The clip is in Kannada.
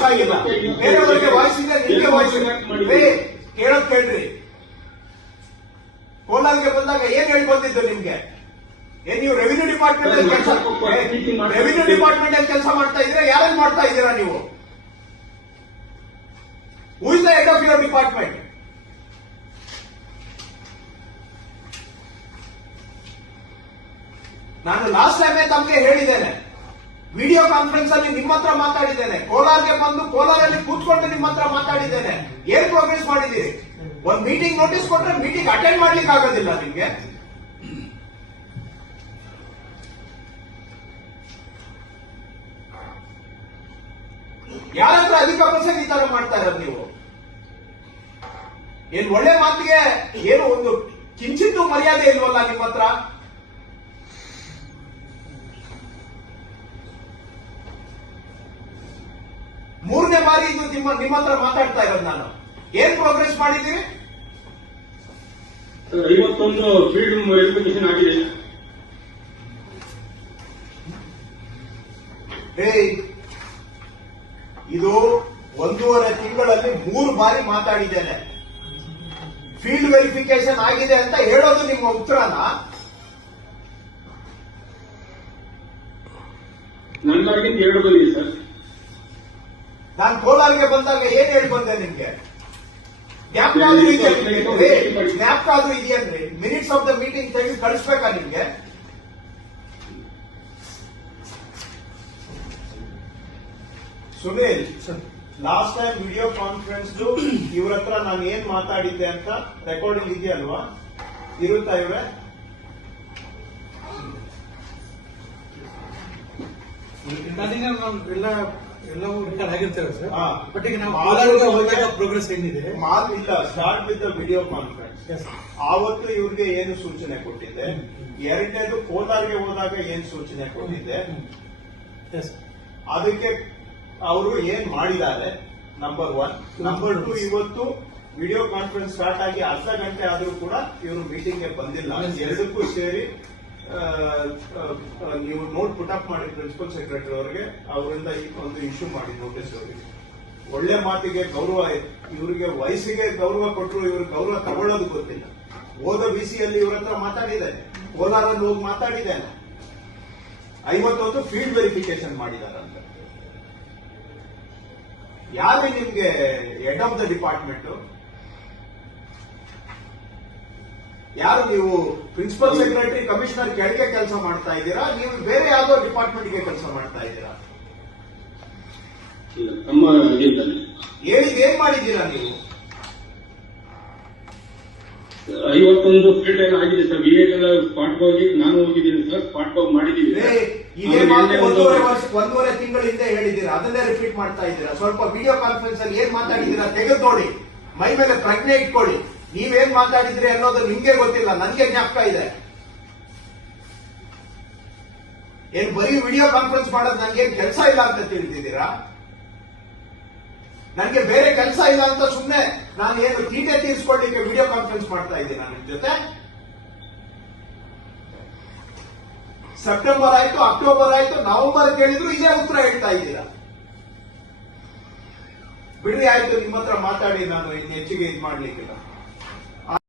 ವಾಯ್ಸ್ ಆಗಿಲ್ಲ, ಬೇರೆಯವರಿಗೆ ವಾಯ್ಸ್ ಇದೆ, ನಿಮ್ಗೆ ವಾಯ್ಸ್ ಕೇಳೋದ್ ಕೇಳ್ರಿ. ಕೋಲಾರ್ಗೆ ಬಂದಾಗ ಏನ್ ಹೇಳಿ ಬಂದಿದ್ದು ನಿಮ್ಗೆ? ನೀವು ರೆವಿನ್ಯೂ ಡಿಪಾರ್ಟ್ಮೆಂಟ್ ಅಲ್ಲಿ ಕೆಲಸ ಮಾಡ್ತಾ ಇದ್ದೀರಾ? ಯಾರಲ್ಲಿ ಮಾಡ್ತಾ ಇದ್ದೀರಾ ನೀವು? Who is the head of your department? ನಾನು ಲಾಸ್ಟ್ ಟೈಮೇ ತಮಗೆ ಹೇಳಿದ್ದೇನೆ, ವಿಡಿಯೋ ಕಾನ್ಫರೆನ್ಸ್ ಅಲ್ಲಿ ನಿಮ್ಮ ಹತ್ರ ಮಾತಾಡಿದ್ದೇನೆ, ಕೋಲಾರ್ಗೆ ಬಂದು ಕೋಲಾರಲ್ಲಿ ಕೂತ್ಕೊಂಡು ನಿಮ್ಮ ಹತ್ರ ಮಾತಾಡಿದ್ದೇನೆ. ಏನ್ ಪ್ರೋಗ್ರೆಸ್ ಮಾಡಿದ್ದೀರಿ? ಒಂದು ಮೀಟಿಂಗ್ ನೋಟಿಸ್ ಕೊಟ್ರೆ ಮೀಟಿಂಗ್ ಅಟೆಂಡ್ ಮಾಡ್ಲಿಕ್ಕೆ ಆಗೋದಿಲ್ಲ ನಿಮ್ಗೆ. ಯಾರ ಹತ್ರ ಅಧಿಕ ಪ್ರಸಂಗ ಈ ತರ ಮಾಡ್ತಾ ಇರೋದು ನೀವು? ಏನ್ ಒಳ್ಳೆ ಮಾತಿಗೆ ಏನು ಒಂದು ಕಿಂಚಿತ್ತು ಮರ್ಯಾದೆ ಇಲ್ವಲ್ಲ ನಿಮ್ಮ ಹತ್ರ? ಮೂರನೇ ಬಾರಿ ಇದು ನಿಮ್ಮ ಹತ್ರ ಮಾತಾಡ್ತಾ ಇರೋದು ನಾನು. ಏನ್ ಪ್ರೋಗ್ರೆಸ್ ಮಾಡಿದ್ದೀರಿ? 51 ಫೀಲ್ಡ್ ವೆರಿಫಿಕೇಶನ್ ಆಗಿದೆ. ಇದು 1.5 ತಿಂಗಳಲ್ಲಿ 3 ಬಾರಿ ಮಾತಾಡಿದ್ದೇನೆ. ಫೀಲ್ಡ್ ವೆರಿಫಿಕೇಶನ್ ಆಗಿದೆ ಅಂತ ಹೇಳೋದು ನಿಮ್ಮ ಉತ್ತರನ? ನನಗಾಗಿಂದ 2 ಬಂದಿದೆ ಸರ್. ನಾನು ಕೋಲಾರ್ಗೆ ಬಂದಾಗ ಏನ್ ಹೇಳಿ ಬಂದೆ ನಿಮ್ಗೆ? ಜ್ಞಾಪಕ ಆದ್ರೂ ಇದೆಯನ್ರಿ? ಮಿನಿಟ್ಸ್ ಆಫ್ ದ ಮೀಟಿಂಗ್ ತೆಗೆದು ಕಳಿಸ್ಬೇಕಾ ನಿಮ್ಗೆ? Sunil, last time video conference ಇವ್ರ ಹತ್ರ ನಾನು ಏನ್ ಮಾತಾಡಿದ್ದೆ ಅಂತ ರೆಕಾರ್ಡಿಂಗ್ ಇದೆಯಲ್ವಾ? ಇರುತ್ತಾ ಇವ್ರೆ? ಎಲ್ಲವೂ ರಿಕಾರ್ಡ್ ಆಗಿರ್ತೇವೆ ಸರ್. ಬಟ್ ಈಗ ನಾವು ಪ್ರೋಗ್ರೆಸ್ ಏನಿದೆ ಮಾತಿಲ್ಲ. Start with the video conference. ಆವತ್ತು ಇವ್ರಿಗೆ ಏನು ಸೂಚನೆ ಕೊಟ್ಟಿದ್ದೆ? ಎರಡನೇದು ಕೋಲಾರ್ಗೆ ಹೋದಾಗ ಏನ್ ಸೂಚನೆ ಕೊಟ್ಟಿದ್ದೆ? ಅದಕ್ಕೆ ಅವರು ಏನ್ ಮಾಡಿದ್ದಾರೆ? ನಂಬರ್ 1. ನಂಬರ್ 2, ಇವತ್ತು ವಿಡಿಯೋ ಕಾನ್ಫರೆನ್ಸ್ ಸ್ಟಾರ್ಟ್ ಆಗಿ ಅರ್ಧ ಗಂಟೆ ಆದ್ರೂ ಕೂಡ ಇವರು ಮೀಟಿಂಗ್ಗೆ ಬಂದಿಲ್ಲ. ಎರಡಕ್ಕೂ ಸೇರಿ ನೀವು ನೋಟ್ ಪುಟಪ್ ಮಾಡಿ ಪ್ರಿನ್ಸಿಪಲ್ ಸೆಕ್ರೆಟರಿ ಅವರಿಗೆ, ಅವರಿಂದ ಒಂದು ಇಶ್ಯೂ ಮಾಡಿ ನೋಟಿಸ್ ಅವರಿಗೆ. ಒಳ್ಳೆ ಮಾತಿಗೆ ಗೌರವ, ಇವರಿಗೆ ವಯಸ್ಸಿಗೆ ಗೌರವ ಕೊಟ್ಟರು, ಇವ್ರಿಗೆ ಗೌರವ ತಗೊಳ್ಳೋದು ಗೊತ್ತಿಲ್ಲ. ಹೋದ ಬಿಸಿಯಲ್ಲಿ ಇವ್ರ ಹತ್ರ ಮಾತಾಡಿದ್ದೇನೆ, ಕೋಲಾರಲ್ಲಿ ಹೋಗಿ ಮಾತಾಡಿದ್ದೇನೆ. 51 ಫೀಲ್ಡ್ ವೆರಿಫಿಕೇಶನ್ ಮಾಡಿದಾರಂತ. ಯಾರು ನಿಮ್ಗೆ ಹೆಡ್ ಆಫ್ ದ ಡಿಪಾರ್ಟ್ಮೆಂಟ್? ಯಾರು ನೀವು? ಪ್ರಿನ್ಸಿಪಲ್ ಸೆಕ್ರೆಟರಿ, ಕಮಿಷನರ್ ಕೆಳಗೆ ಕೆಲಸ ಮಾಡ್ತಾ ಇದ್ದೀರಾ? ನೀವು ಬೇರೆ ಯಾವುದೋ ಡಿಪಾರ್ಟ್ಮೆಂಟ್ಗೆ ಕೆಲಸ ಮಾಡ್ತಾ ಇದ್ದೀರಾ? ಏನ್ ಮಾಡಿದ್ದೀರಾ ನೀವು? 51 ಫೀಲ್ಡ್ ಎಲ್ಲ ಆಗಿದೆ ಸರ್. ವಿಲೇಜ್ ಎಲ್ಲ ಸ್ಪಾಟ್ ಹೋಗಿ ನಾನು ಹೋಗಿದ್ದೀನಿ ಸರ್. ಸ್ಪಾಟ್ ಹೋಗಿ ಮಾಡಿದ್ದೀವಿ. ಇದೇ ಮಾತು 1.5 ತಿಂಗಳ ಹಿಂದೆ ಹೇಳಿದ್ದೀರಾ, ಅದನ್ನೇ ರಿಪೀಟ್ ಮಾಡ್ತಾ ಇದ್ದೀರಾ. ಸ್ವಲ್ಪ ವಿಡಿಯೋ ಕಾನ್ಫರೆನ್ಸ್ ಅಲ್ಲಿ ಏನ್ ಮಾತಾಡಿದ್ದೀರಾ ತೆಗೆದು ನೋಡಿ, ಮೈ ಮೇಲೆ ಪ್ರಜ್ಞೆ ಇಟ್ಕೊಳ್ಳಿ. ನೀವೇನ್ ಮಾತಾಡಿದ್ರಿ ಅನ್ನೋದು ನಿಮ್ಗೆ ಗೊತ್ತಿಲ್ಲ, ನನ್ಗೆ ಜ್ಞಾಪಕ ಇದೆ. ಏನ್ ಬರೀ ವಿಡಿಯೋ ಕಾನ್ಫರೆನ್ಸ್ ಮಾಡೋದು ನನ್ಗೇನ್ ಕೆಲಸ ಇಲ್ಲ ಅಂತ ತಿಳಿದಿದ್ದೀರಾ? ನನಗೆ ಬೇರೆ ಕೆಲಸ ಇಲ್ಲ ಅಂತ ಸುಮ್ಮನೆ ನಾನು ಏನು ತೀಟೆ ತೀರಿಸ್ಕೊಳ್ಳಿಕ್ಕೆ ವಿಡಿಯೋ ಕಾನ್ಫರೆನ್ಸ್ ಮಾಡ್ತಾ ಇದ್ದೀನಿ ನಿಮ್ ಜೊತೆ? ಸೆಪ್ಟೆಂಬರ್ ಆಯ್ತು, ಅಕ್ಟೋಬರ್ ಆಯ್ತು, ನವೆಂಬರ್ ಕೇಳಿದ್ರು ಇದೇ ಉತ್ತರ ಹೇಳ್ತಾ ಇದ್ದೀರಾ. ಬಿಡ್ರಿ, ಆಯ್ತು, ನಿಮ್ಮ ಹತ್ರ ಮಾತಾಡಿ, ನಾನು ಇನ್ನು ಹೆಚ್ಚಿಗೆ ಇದು ಮಾಡ್ಲಿಕ್ಕಿಲ್ಲ.